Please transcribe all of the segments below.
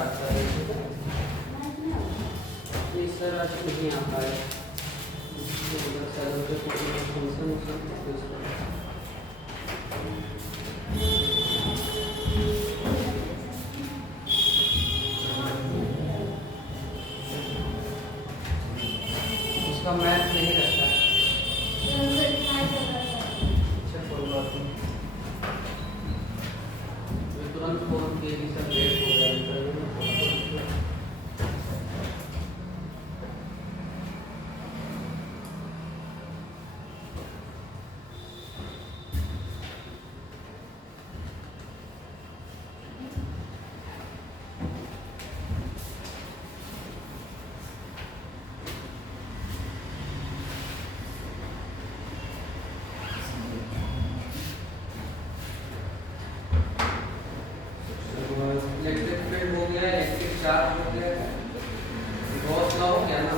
Start करेंगे। इस तरह से नहीं आ पाए उसका मैथ नहीं रहता है। अच्छा कोई बात नहीं, तुरंत फोन किए कि सब लेट हो गया। इलेक्ट्रिक फील्ड हो गया, इलेक्ट्रिक चार्ज हो गया, गॉस लॉ हो गया ना।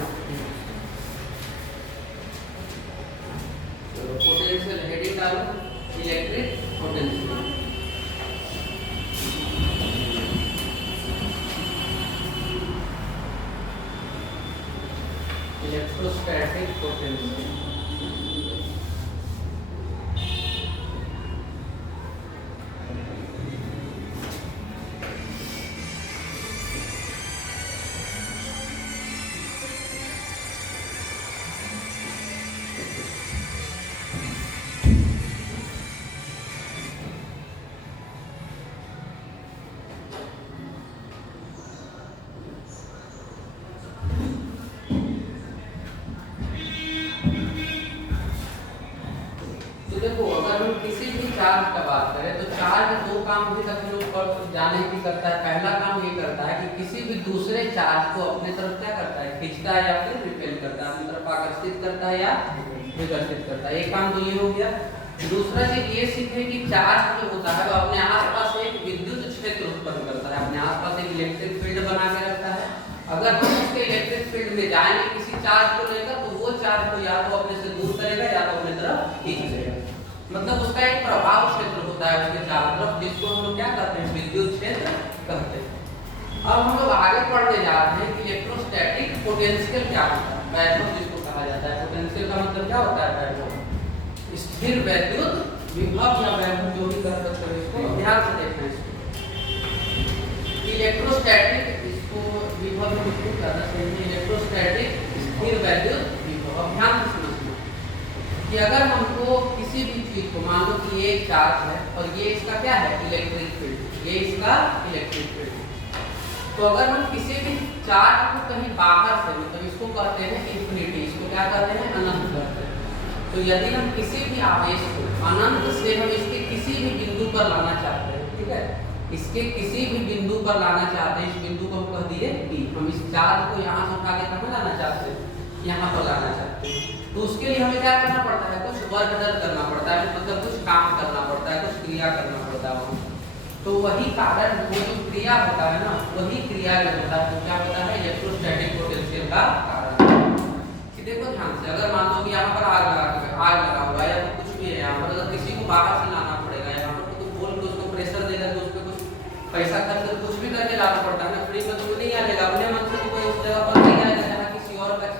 तो पोटेंशियल हेडिंग डालो इलेक्ट्रिक पोटेंशियल। Electrostatic potential. देखो अगर हम किसी भी चार्ज का बात करें तो चार्ज दो काम भी तक ऊपर जाने की करता है। पहला काम ये करता है कि किसी भी दूसरे चार्ज को अपने तरफ क्या करता है, खींचता है या फिर रिपेल करता है, अपनी तरफ आकर्षित करता है या विकर्षित करता है। एक काम तो ये हो गया। दूसरा चीज ये सीखे कि चार्ज जो होता है वो अपने आसपास एक विद्युत क्षेत्र उत्पन्न करता है, अपने आसपास एक इलेक्ट्रिक फील्ड बना के रखता है। अगर हम उसके इलेक्ट्रिक फील्ड में जाएंगे किसी चार्ज को लेकर तो वो चार्ज को या तो अपने से दूर करेगा या तो अपनी तरफ खींच लेगा। मतलब उसका एक प्रभाव क्षेत्र होता है उसके चारों तरफ, जिसको हम लोग क्या कहते हैं, विद्युत क्षेत्र कहते हैं। अब हम लोग आगे पढ़ने जा रहे हैं कि इलेक्ट्रोस्टैटिक पोटेंशियल क्या होता है, वैभव जिसको कहा जाता है। पोटेंशियल का मतलब क्या होता है, वैभव, स्थिर वैद्युत विभव या वैभव जो भी कर सकते हैं। इसको ध्यान से देखना है। इलेक्ट्रोस्टैटिक, इसको विभव में क्यों करना चाहिए, इलेक्ट्रोस्टैटिक स्थिर वैद्युत विभव। ध्यान से कि अगर हमको किसी भी चीज को, मान लो कि ये एक चार्ज है और ये इसका क्या है, इलेक्ट्रिक फील्ड, ये इसका इलेक्ट्रिक फील्ड। तो अगर हम किसी भी चार्ज को कहीं बाहर से, मतलब इसको कहते हैं इंफिनिटी, इसको क्या कहते हैं, अनंत कहते हैं। तो यदि हम किसी भी आवेश को अनंत से हम इसके किसी भी बिंदु पर लाना चाहते हैं, ठीक है, इसके किसी भी बिंदु पर लाना चाहते हैं, इस बिंदु को हम कह दिए P, हम इस चार्ज को यहाँ से उठा के कहाँ लाना चाहते हैं, यहाँ पर लाना चाहते हैं। तो उसके लिए हमें क्या करना पड़ता है, कुछ वर्क डन करना पड़ता है, मतलब कुछ काम करना पड़ता है, कुछ क्रिया करना पड़ता है वहाँ। तो वही कारण, वो जो क्रिया होता है ना, वही क्रिया जो होता है तो क्या होता है, इलेक्ट्रोस्टैटिक पोटेंशियल का कारण। कि देखो ध्यान से, अगर मान लो कि यहाँ पर आग लगा हुआ है या तो कुछ भी है यहाँ पर, अगर किसी को बाहर से लाना पड़ेगा यहाँ पर तो बोल के उसको प्रेशर देकर के उस पर कुछ पैसा खर्च कर कुछ भी करके लाना पड़ता है ना, फ्री में तो नहीं आएगा, अपने मन से कोई उस जगह पर नहीं आएगा जहाँ किसी और का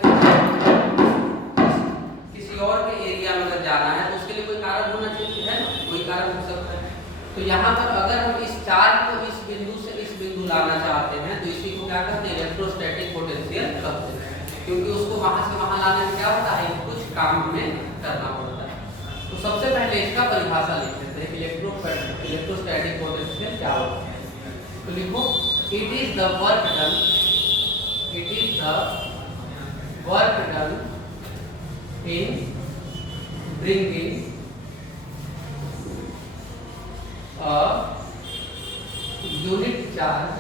और के एरिया में अगर जाना है तो उसके लिए कोई कारण होना चाहिए, है ना, कोई कारण हो सकता है। तो यहाँ पर अगर हम इस चार्ज को इस बिंदु से इस बिंदु लाना चाहते हैं तो इसी को क्या कहते हैं, इलेक्ट्रोस्टैटिक पोटेंशियल कहते हैं, क्योंकि उसको वहां से वहां लाने में क्या होता है, कुछ काम हमें करना पड़ता है। तो सबसे पहले इसका परिभाषा लिख लेते हैं, इलेक्ट्रोस्टैटिक पोटेंशियल क्या होता है। तो लिखो, it is the work done, it is the work done in bringing a unit charge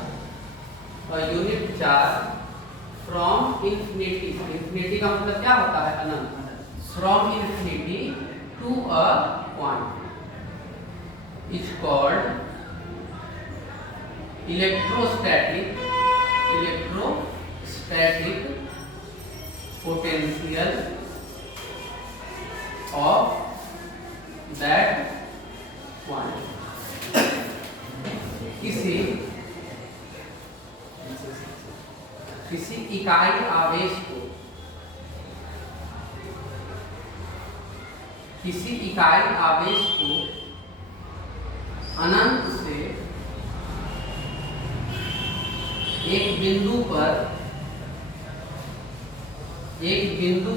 from infinity, infinity का मतलब क्या होता है, अनंत, from infinity to a point is called electrostatic potential of that point। किसी किसी इकाई आवेश को अनंत से एक बिंदु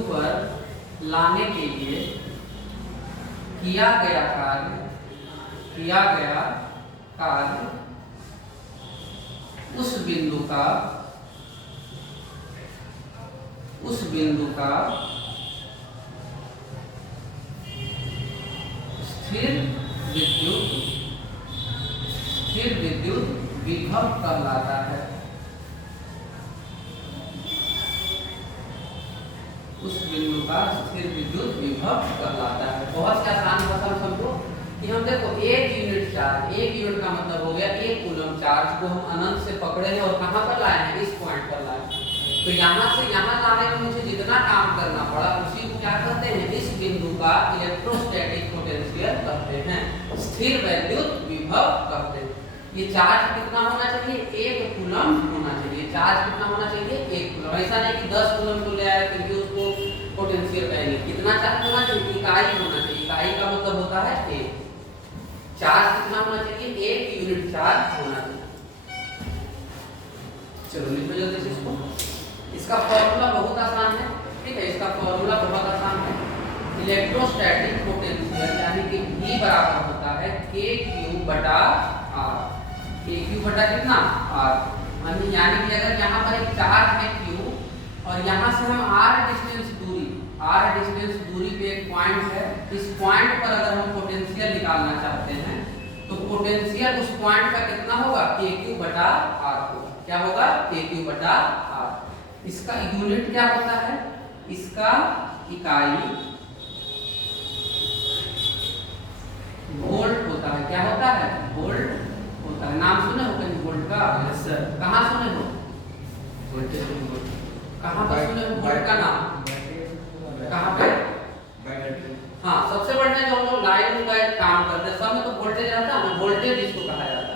पर लाने के लिए किया गया कार्य उस बिंदु का स्थिर विद्युत विभव कहलाता है। उस बिंदु का स्थिर विद्युत विभव कहलाता है। बहुत ही आसान भाषा में समझो कि हम देखो एक यूनिट का मतलब हो गया 1 कूलम चार्ज को हम अनंत से पकड़े हैं और कहां पर लाए हैं, इस पॉइंट पर लाए हैं। तो यहां से यहां लाने में मुझे जितना काम करना पड़ा उसी को क्या कहते हैं, इस बिंदु का इलेक्ट्रोस्टैटिक पोटेंशियल कहते हैं, स्थिर विद्युत विभव कहते हैं। ये चार्ज कितना होना चाहिए, 1 कूलम होना चाहिए। चार्ज कितना होना चाहिए, 1 कूलम। ऐसा नहीं कि 10 कूलम को ले आए फिर भी उसको पोटेंशियल कहेंगे। कितना चार्ज होना चाहिए, इकाई होना चाहिए। इकाई का मतलब होता है 1। चार्ज कितना होना चाहिए, 1 यूनिट चार्ज होना चाहिए। चलो लिखो जल्दी से इसको। इसका फॉर्मूला बहुत आसान है, ठीक है। इसका फॉर्मूला बहुत आसान है। इलेक्ट्रोस्टैटिक पोटेंशियल यानी कि V बराबर होता है KQ बटा R। KQ बटा कितना, R। यानी कि अगर यहाँ पर एक चार्ज है Q और यहाँ से हम R डिस्टेंस दूरी पे एक पॉइंट है, इस पॉइंट पर अगर हम पोटेंशियल निकालना चाहते हैं तो पोटेंशियल उस पॉइंट का कितना होगा, KQ बटा R होगा। क्या होगा, KQ बटा R। इसका यूनिट क्या होता है, इसका इकाई वोल्ट होता है। क्या होता है, वोल्ट होता है। नाम सुने हो कहीं वोल्ट का? Yes sir. कहाँ सुने हो, कहाँ पर सुने हो वोल्ट का नाम, कहाँ पे? हाँ, सबसे बढ़िया जो हम लोग लाइन का काम करते हैं सब में तो वोल्टेज रहता है ना, वोल्टेज जिसको कहा जाता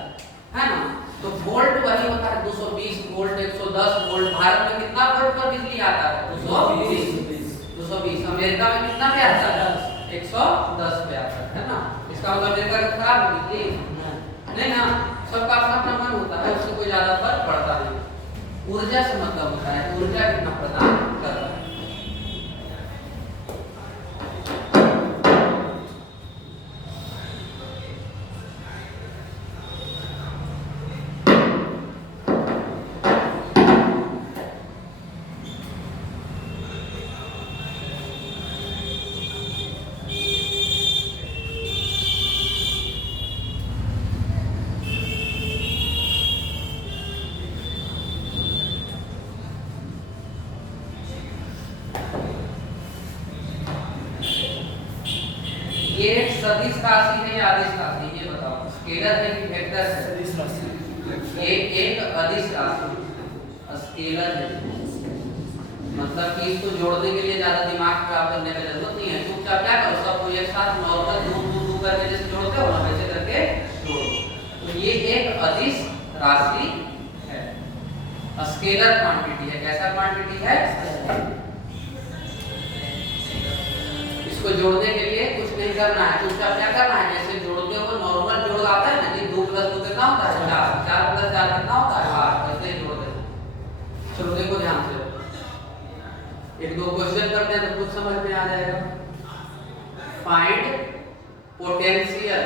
है ना। तो वोल्ट वही होता है 220 वोल्ट, 110 वोल्ट। भारत में कितना वोल्ट पर बिजली आता है, 220। अमेरिका में कितना पे आता है, 110 पे आता है ना। इसका मतलब अमेरिका का खराब है बिजली नहीं ना, सबका अपना अपना मन होता है, उससे कोई ज्यादा फर्क पड़ता नहीं। ऊर्जा से मतलब होता है ऊर्जा कितना प्रदान कर रहा है। ये एक सदिश राशि है या अदिश राशि, ये बताओ। स्केलर है कि वेक्टर है? सदिश राशि। ये एक अदिश राशि स्केलर है, मतलब कि इसको जोड़ने के लिए ज्यादा दिमाग खराब करने की जरूरत नहीं है। चुपचाप क्या करो, सबको एक साथ नॉर्मल दो करके जैसे जोड़ते हो ना, वैसे करके जोड़ो। तो ये एक अदिश राशि है, स्केलर क्वांटिटी है। कैसा क्वांटिटी है, इसको जोड़ने के लिए कुछ नहीं करना है, चुपचाप क्या करना है, जैसे जोड़ते हो नॉर्मल जोड़ आता है ना कि 2 + 2 कितना होता है, 4, 4 + 4 कितना होता है, 8। ऐसे ही जोड़ देना। चलो देखो ध्यान से, 1-2 क्वेश्चन करते हैं तो कुछ समझ में आ जाएगा। Find potential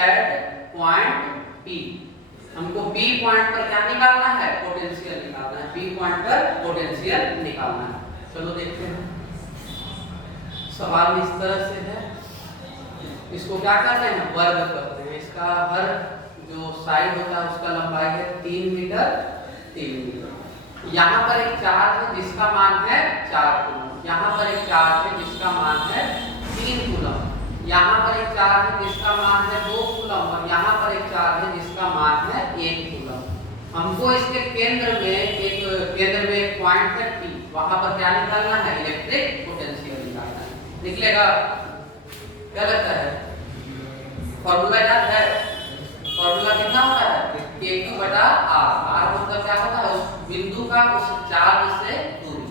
at point P। हमको P पॉइंट पर क्या निकालना है, पोटेंशियल निकालना है। P पॉइंट पर पोटेंशियल निकालना है। चलो देखते हैं, सवाल इस तरह से है। इसको क्या करते हैं, वर्ग करते हैं। इसका हर जो साइड होता है उसका लंबाई है 3 मीटर। यहाँ पर एक चार्ज है जिसका मान है 4 कूलम। यहाँ पर एक चार्ज है जिसका मान है 3 कूलम। यहाँ पर एक चार्ज है जिसका मान है 2 कूलम और यहाँ पर एक चार्ज है जिसका मान है 1 कूलम। हमको इसके केंद्र में एक पॉइंट है P, वहां पर क्या निकालना है, इलेक्ट्रिक पोटेंशियल निकालना है। निकलेगा, क्या लगता है, फॉर्मूला याद है? फॉर्मूला कितना होता है, KQ बटा बटा आर। आर मतलब क्या होता है, उस बिंदु का उस चार्ज से दूरी।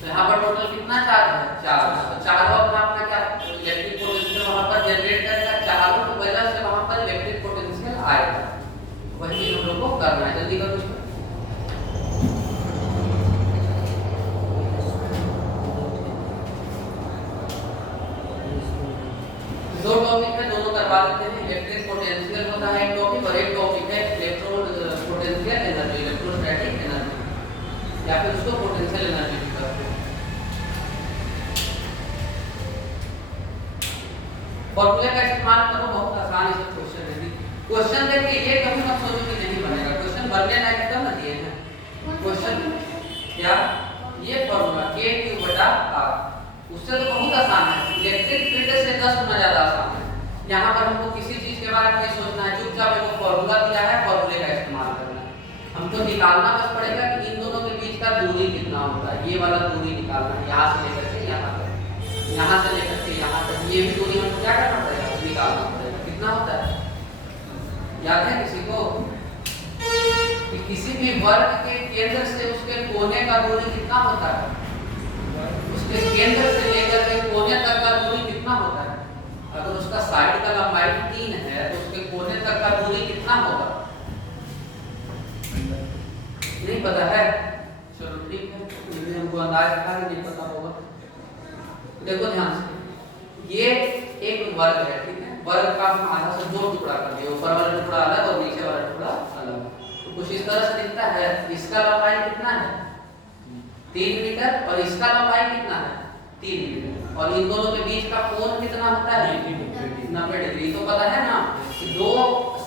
तो यहाँ पर टोटल कितना चार्ज है, चार्ज। तो चारों अपना अपना क्या इलेक्ट्रिक पोटेंशियल वहां पर जनरेट करेगा, चारों की वजह से वहां पर इलेक्ट्रिक पोटेंशियल आएगा। वही हम लोग को करना है, जल्दी करो इसमें। दो टॉपिक है, दोनों करवा देते हैं। इलेक्ट्रिक पोटेंशियल होता है एक टॉपिक, और एक टॉपिक है electro potential energy, electrostatic energy, या फिर उसको पोटेंशियल एनर्जी भी कहते हैं। फॉर्मूले का इस्तेमाल करो, बहुत आसान है क्वेश्चन है। क्वेश्चन देखिए, ये कभी मत सोचो कि नहीं बनेगा, क्वेश्चन बनने लायक एकदम ना दिए हैं क्वेश्चन। क्या ये फॉर्मूला k q बटा r, उससे तो बहुत आसान है। इलेक्ट्रिक फील्ड से 10 गुना ज्यादा आसान है। यहाँ पर हमको किसी चीज के बारे में नहीं सोचना है, चुपचाप एक फॉर्मूला दिया है, फॉर्मूले का इस्तेमाल करना है। हमको निकालना बस पड़ेगा कि इन दोनों के बीच का दूरी कितना होता है। ये वाला दूरी निकालना है, यहाँ से लेकर के यहाँ तक, यहाँ से लेकर के यहाँ तक। ये भी दूरी हमको क्या करना पड़ेगा, निकालना पड़ेगा। कितना होता है, याद है किसी को कि किसी भी वर्ग के केंद्र से उसके कोने का दूरी कितना होता है, उसके केंद्र से लेकर के कोने तक का दूरी कितना होता है। अगर उसका साइड का लंबाई 3 है तो उसके कोने तक का दूरी कितना होगा, नहीं पता है। चलो ठीक है, ये हमको अंदाज था, नहीं पता होगा। देखो ध्यान से, ये एक वर्ग है, ठीक है। वर्ग का हम आधा से 2 टुकड़ा कर दिए, ऊपर वाला टुकड़ा अलग और नीचे वाला टुकड़ा अलग। तो कुछ इस तरह से दिखता है। इसका लंबाई कितना है, 3 मीटर, और इसका लंबाई कितना है, 3 मीटर। और इन दोनों के बीच का कोण कितना होता है, 90 डिग्री। तो पता है ना कि दो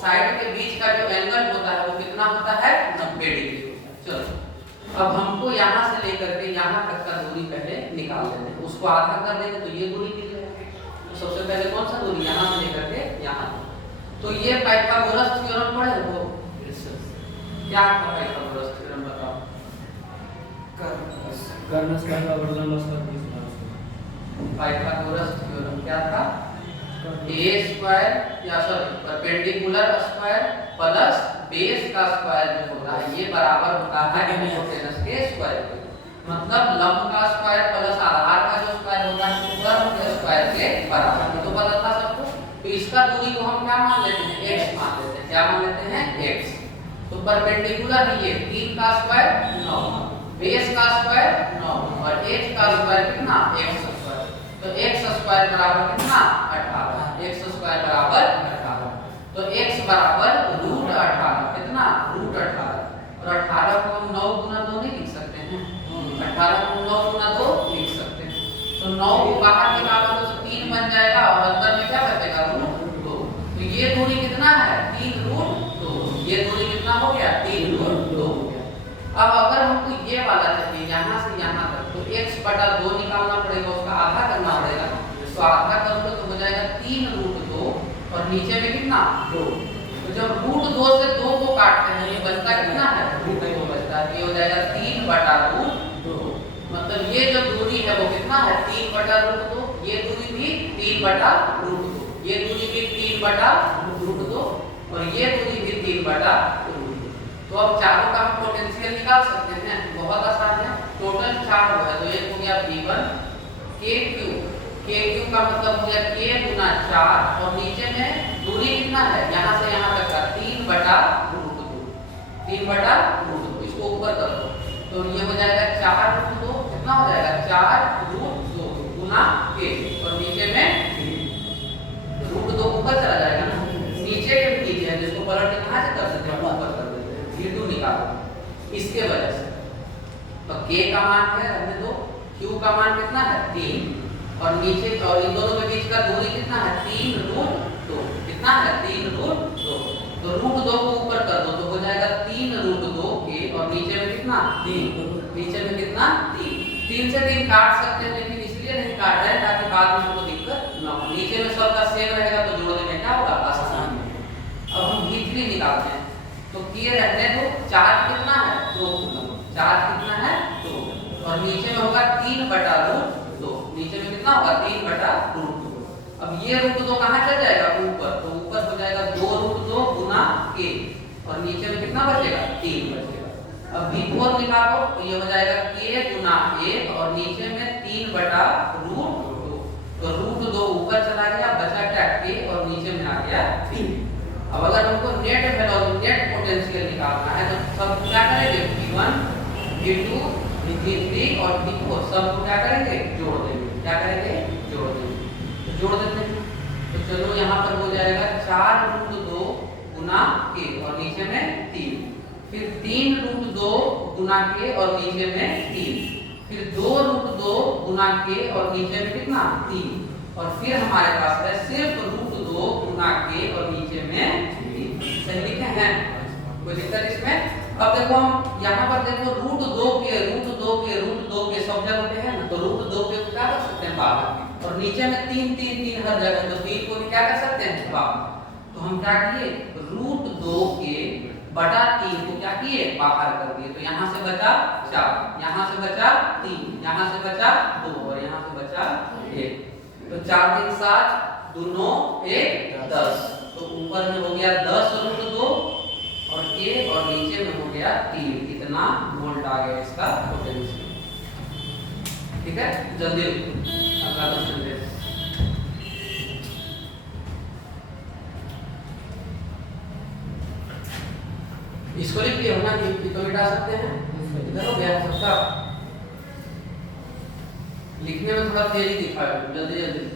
साइड के बीच का जो एंगल होता है वो कितना होता है, 90 डिग्री होता है। चलो अब हमको यहाँ से लेकर के यहाँ तक का दूरी पहले निकाल लेते हैं। उसको आधा कर देंगे तो ये दूरी मिल जाएगी। तो सबसे पहले कौन सा दूरी, यहाँ से लेकर के यहाँ। तो ये पाइथागोरस थ्योरम पढ़े हो, क्या था पाइथागोरस थ्योरम बताओ। पाइथागोरस थ्योरम क्या था, a स्क्वायर या sorry perpendicular square plus base का स्क्वायर जो होता है ये बराबर होता है हाइपोटेनस के स्क्वायर के। मतलब लंब का स्क्वायर प्लस आधार का जो स्क्वायर होता है कर्व के स्क्वायर के बराबर। तो पता था सबको। तो इसका दूरी को हम क्या मान लेते हैं, x मान लेते हैं। क्या मान लेते हैं, x। तो परपेंडिकुलर ये 3 का स्क्वायर 9, बेस का स्क्वायर 9 और h का स्क्वायर कितना, x स्क्वायर। तो x स्क्वायर बराबर कितना, 18। x स्क्वायर बराबर 18। तो x बराबर √18 कितना, √18। और 18 को हम 9 गुना 2 नहीं लिख सकते हैं, 18 को 9 गुना 2 लिख सकते हैं। तो 9 को बाहर निकालोगे तो 3 बन जाएगा और अंदर में क्या बचेगा, √2। तो ये दूरी कितना है, 3√2। ये दूरी कितना हो गया, 3√2 हो गया। अब अगर हमको ये वाला चाहिए यहाँ से यहाँ तक, तो x/2 निकालना पड़ेगा, उसका आधा करना पड़ेगा। तो आधा करोगे तो हो जाएगा 3√2 और नीचे में कितना, 2। तो जब √2 से 2 को काटते हैं ये बचता कितना है, √2 बचता है। ये हो जाएगा 3/√2। मतलब ये जो दूरी है वो कितना है, 3/√2। ये दूरी भी 3/√2, ये दूरी भी 3/√2 और ये दूरी भी 3/√2। तो अब चारों का हम पोटेंशियल निकाल सकते हैं, बहुत आसान है। टोटल 4 है तो एक हो गया v1 kq का मतलब हो गया k गुना 4 और नीचे में दूरी कितना है, यहाँ से यहाँ तक का 3/√2। 3/√2 इसको ऊपर कर दो तो ये हो जाएगा 4√2। कितना हो जाएगा, 4√2 गुना k और नीचे में √2 ऊपर चला जाएगा ना, नीचे के नीचे है जिसको पलट के कहाँ से कर सकते हैं, ऊपर कर देते हैं। v2 निकालो इसके वजह से। तो k का मान है रहने दो, q का मान कितना है 3 और नीचे और इन दोनों के बीच का दूरी कितना है, 3√2। कितना है, 3√2। तो √2 को ऊपर कर दो तो हो जाएगा 3√2 k और नीचे में कितना 3, नीचे में कितना 3। 3 से 3 काट सकते हैं लेकिन इसलिए नहीं काट रहे ताकि बाद में हमको दिक्कत ना हो। नीचे में सबका सेम रहेगा तो जोड़ने में क्या होगा, आसान। अब हम v3 निकालते हैं तो k रहने दो, चार्ज कितना है 2, चार्ज कितना है 2 और नीचे में होगा 3/√2। नीचे में कितना होगा, 3/√2। अब ये √2 कहाँ चल जाएगा, ऊपर। तो ऊपर हो जाएगा 2√2 गुना k और नीचे में कितना बचेगा अब V4 निकालो तो ये हो जाएगा k गुना 1 और नीचे में 3 बटा रूट 2। तो रूट 2 ऊपर चला गया, बचा क्या k और नीचे में आ गया 3। अब अगर हमको नेट वेलोसिटी नेट पोटेंशियल निकालना है तो सब क्या करेंगे, V1 V2 V3 और V4 सब क्या करेंगे, जोड़ देंगे। क्या करेंगे, जोड़ देंगे। तो जोड़ देते हैं। तो चलो यहाँ पर हो जाएगा 4 रूट 2 गुना k और नीचे में 3, फिर 3 रूट 2 गुना k और नीचे में 3, फिर 2 रूट 2 गुना k और नीचे में कितना 3, और फिर हमारे पास है सिर्फ रूट 2 गुना k और नीचे में 3। सही लिखे हैं, कोई दिक्कत इसमें? अब देखो हम यहाँ पर देखो रूट 2 के सब जगह पे है ना, तो रूट 2 के क्या कर सकते हैं बाहर, और नीचे में 3 3 3 हर जगह, तो 3 को भी क्या कर सकते हैं बाहर। तो हम क्या किए, रूट 2 के बटा 3 को क्या किए, बाहर कर दिए। तो यहाँ से बचा 4, यहाँ से बचा 3, यहाँ से बचा 2 और यहाँ से बचा 1। तो 4 3 7 2 1 10। तो ऊपर में हो गया 10 रूट 2 और k और नीचे में हो गया 3। कितना वोल्ट आ गया इसका पोटेंशियल। ठीक है, जल्दी अगला क्वेश्चन देखते हैं। इसको लिख लिया ना, कि तो मिटा सकते हैं, इधर हो गया सबका। लिखने में थोड़ा तेजी दिखाओ, जल्दी जल्दी।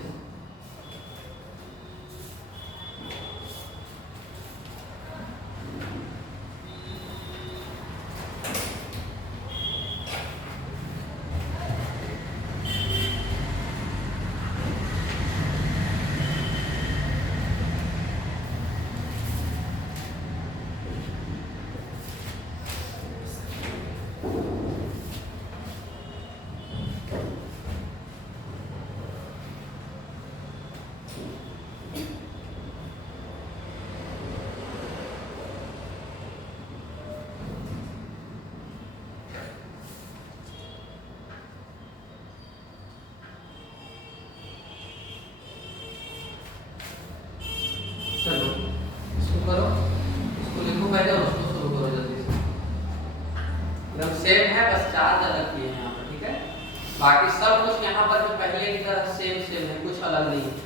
चलो इसको करो, इसको लिखो पहले और उसको शुरू करो जल्दी से। एकदम सेम है, बस 4 अलग किए हैं यहाँ पर। ठीक है, बाकी सब कुछ यहाँ पर जो पहले की तरह सेम सेम है, कुछ अलग नहीं है।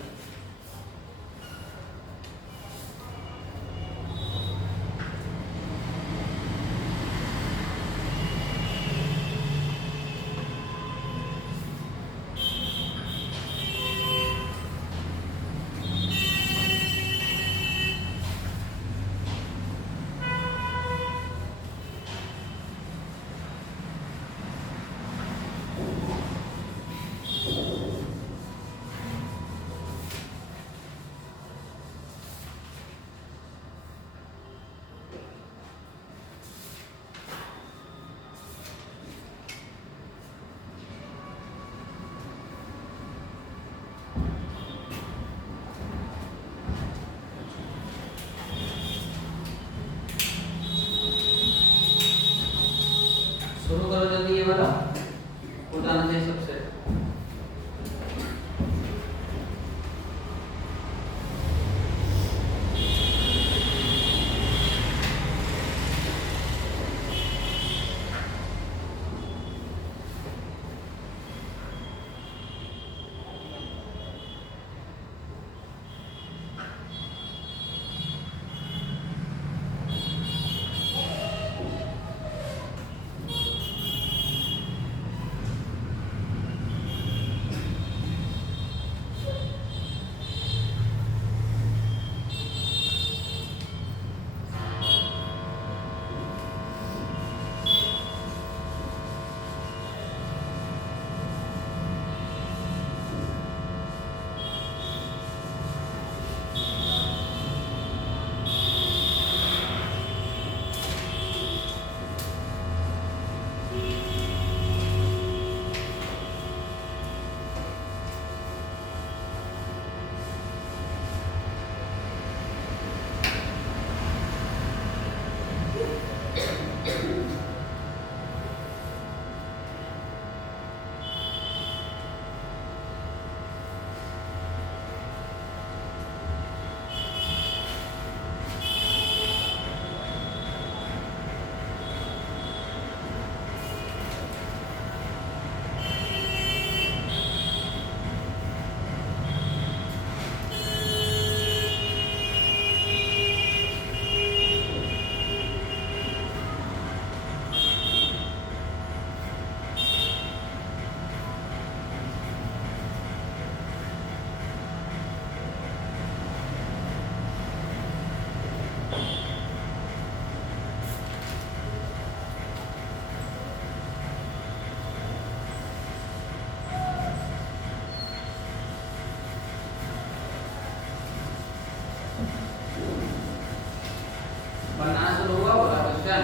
बनना शुरू हुआ बोला क्वेश्चन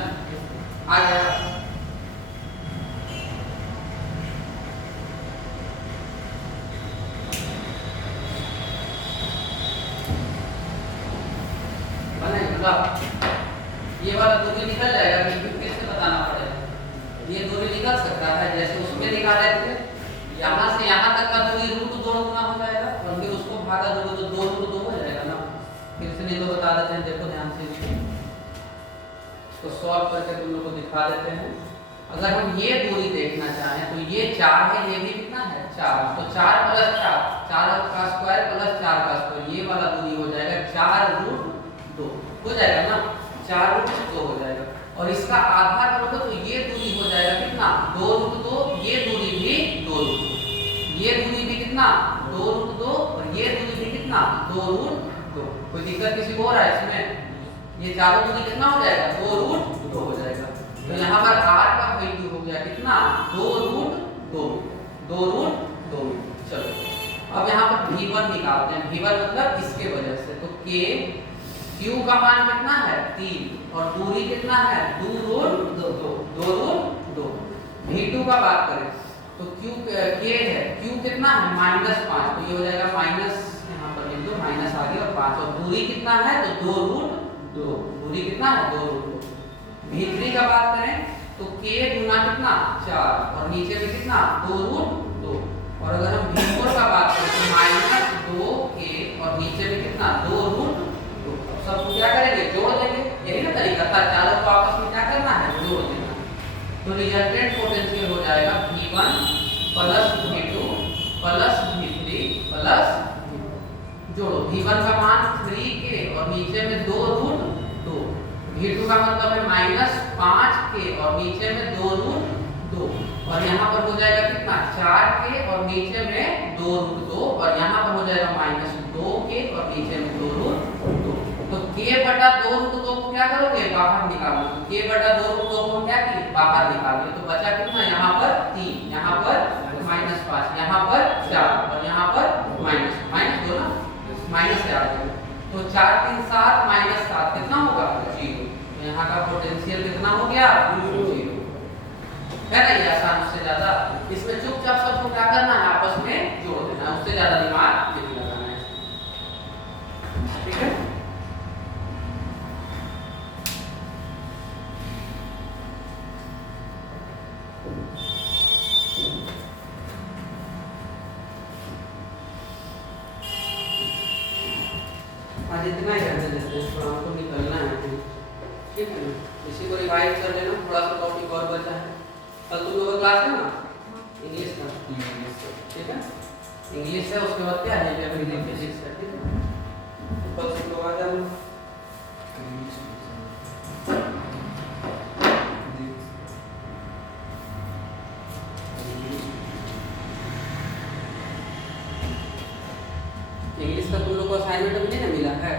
आ गया। ये वाला दूरी निकल जाएगा कि फिर से बताना पड़ेगा। ये दूरी निकल सकता है जैसे उसमें निकाले थे, यहाँ से यहाँ तक का दूरी √2 गुना हो जाएगा और फिर उसको भागा दोगे तो 2√2 हो जाएगा ना। फिर से नहीं तो बता देते हैं, देखो ध्यान से इसको सॉल्व करके तुम लोग को दिखा देते हैं। अगर हम ये दूरी देखना चाहें तो ये 4 है, ये भी कितना है 4, तो 4 + 4 4 का स्क्वायर + 4 का स्क्वायर, ये वाला दूरी हो जाएगा 4√2 हो जाएगा ना, 4√2 हो जाएगा। और इसका आधा करोगे तो ये दूरी हो जाएगा कितना 2√2, ये दूरी भी 2√2, ये दूरी भी कितना 2√2 और ये दूरी भी कितना 2√2। कोई दिक्कत किसी को हो रहा है इसमें? ये चारों दूरी कितना हो जाएगा 2√2 हो जाएगा। तो यहाँ पर r का वैल्यू हो गया कितना 2√2। चलो अब यहाँ पर v1 निकालते हैं। v1 मतलब इसके वजह से, तो k q का मान कितना है 3 और दूरी कितना है 2√2। v2 का बात करें तो q k है, q कितना है -5, तो ये हो जाएगा माइनस, यहाँ पर लिख दो माइनस आ गया और 5, और दूरी कितना है तो 2√2, दूरी कितना है 2√2। v3 का बात करें तो k गुना कितना 4 और नीचे में कितना 2√2, और अगर हम v4 का बात करें तो -2k और नीचे में कितना 2√2। सबको क्या करेंगे जोड़ देंगे, यही ना तरीका था, चारों को आपस में क्या करना है जोड़ देना। तो रिजल्टेंट पोटेंशियल हो जाएगा v1 + v2 + v3 + जोड़ो v1 का मान 3k और नीचे में 2√2, v2 का मतलब है -5k और नीचे में 2√2, और यहाँ पर हो जाएगा कितना 4k और नीचे में 2√2, और यहाँ पर हो जाएगा -2k और नीचे में 2√2। तो k बटा 2√2 को क्या करोगे बाहर निकालो, तो k बटा 2√2 को क्या किए बाहर निकाल दिए, तो बचा कितना यहाँ पर 3, यहाँ पर -5, यहाँ पर 4 और यहाँ पर माइनस 2 ना, माइनस से आ जाएगा। तो 4 3 7 -7 कितना होगा 0। तो यहाँ का पोटेंशियल कितना हो गया 0 है ना। ये आसान, उससे ज्यादा इसमें चुपचाप सबको क्या करना है आपस में जोड़ देना है, उससे ज्यादा दिमाग नहीं लगाना है, ठीक है। आज इतना ही रहने देते हैं, थोड़ा हमको निकलना है, ठीक है ना। इसी को रिवाइज कर लेना, थोड़ा सा टॉपिक और बचा है। कल तुम लोगों का क्लास है ना इंग्लिश का, ठीक है इंग्लिश है, उसके बाद क्या है फिजिक्स का, ठीक है। तो कल से लोग आ जाओ। इंग्लिश का तुम लोग को असाइनमेंट अभी नहीं मिला है,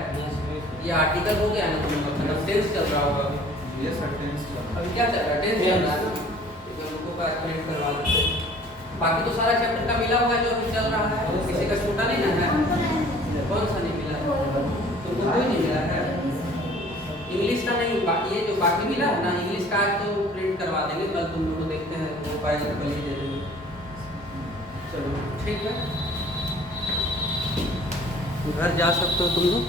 ये आर्टिकल हो गया ना तुम लोग का, टेंस चल रहा होगा अभी। यस सर टेंस चल रहा है। अभी क्या चल रहा है टेंस चल रहा है ना, तो हम लोगों का एक्सप्लेन करवा देते हैं। बाकी तो सारा चैप्टर का मिला हुआ जो अभी चल रहा है, किसी का छूटा नहीं ना है। कौन सा नहीं मिला है तुमको? कोई नहीं मिला है इंग्लिश का नहीं, बाकी ये जो बाकी मिला है ना इंग्लिश का आज तो प्रिंट करवा देंगे, कल तुम लोग को देखते हैं वो पाएगा कल ही दे देंगे। चलो ठीक है, घर जा सकते हो तुम लोग।